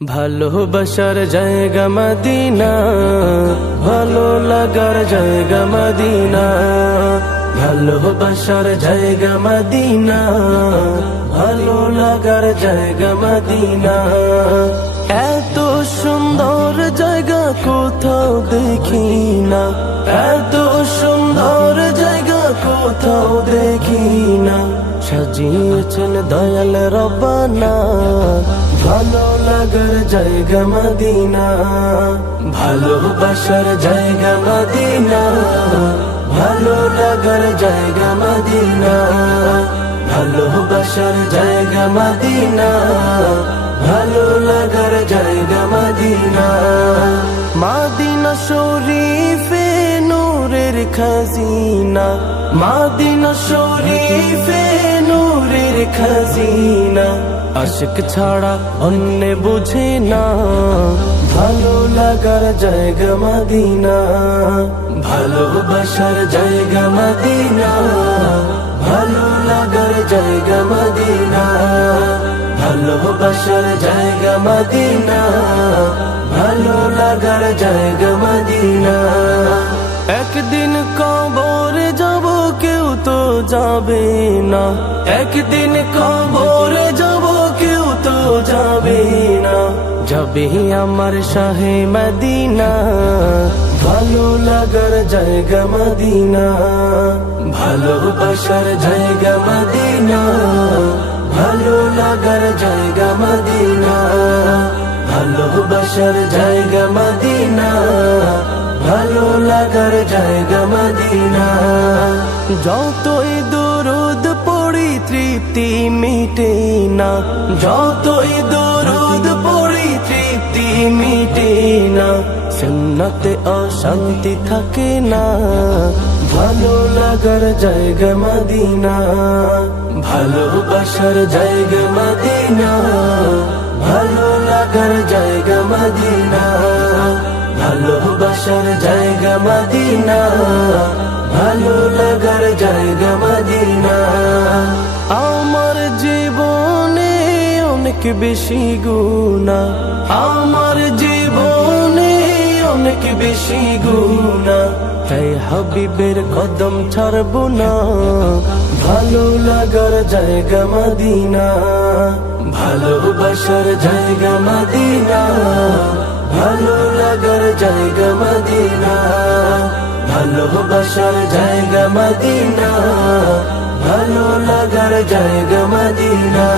ভালোবাসার জায়গা মদিনা, ভালো লাগার জায়গা মদিনা। ভালোবাসার জায়গা মদিনা, ভালো লাগার জায়গা মদিনা। এত সুন্দর জায়গা কোথাও দেখি না, এত সুন্দর জায়গা কোথাও দেখি না। সাজিয়েছেন দয়াল রব্বানা, ভালো লাগার জায়গা মদিনা। ভালোবাসার জায়গা মদিনা, ভালো লাগার জায়গা মদিনা। ভালোবাসার জায়গা মদিনা, ভালো লাগার জায়গা মদিনা। মদিনা শরীফে নূরের খাজিনা, মদিনা শরীফে নূরের খাজিনা। আশিক ছাড়া অন্য বুঝে না, ভালো লাগার জায়গা মদিনা। ভালোবাসার জায়গা মদিনা, ভালো লাগার জায়গা মদিনা। ভালোবাসার জায়গা মদিনা, ভালো লাগার জায়গা মদিনা। একদিন কবর যাব কেউ তো যাবে না, একদিন কবর যাব কেউ তো যাবে না। যাবে আমার শাহে মদিনা, ভালো লাগার জায়গা মদিনা। ভালোবাসার জায়গা মদিনা, ভালো লাগার জায়গা মদিনা। ভালোবাসার জায়গা মদিনা, ভালো লাগার জায়গা মদিনা। যতই দরুদ পড়ি তৃপ্তি মিটে না, যতই দরুদ পড়ি তৃপ্তি মিটে না। সুন্নতে অশান্তি থাকে না, ভালো লাগার জায়গা মদিনা। ভালোবাসার জায়গা মদিনা, ভালো লাগার জায়গা মদিনা। ভালোবাসার জায়গা মদিনা, ভালো লাগার জায়গা মদিনা। আমার জীবনে অনেক বেশি গুনাহ, আমার জীবনে অনেক বেশি গুনাহ। তাই হাবিবের কদম ছাড়বো না, ভালো লাগার জায়গা মদিনা। ভালোবাসার জায়গা মদিনা, ভালো লাগার জায়গা মদিনা। ভালোবাসার জায়গা মদিনা, ভালো লাগার জায়গা মদিনা।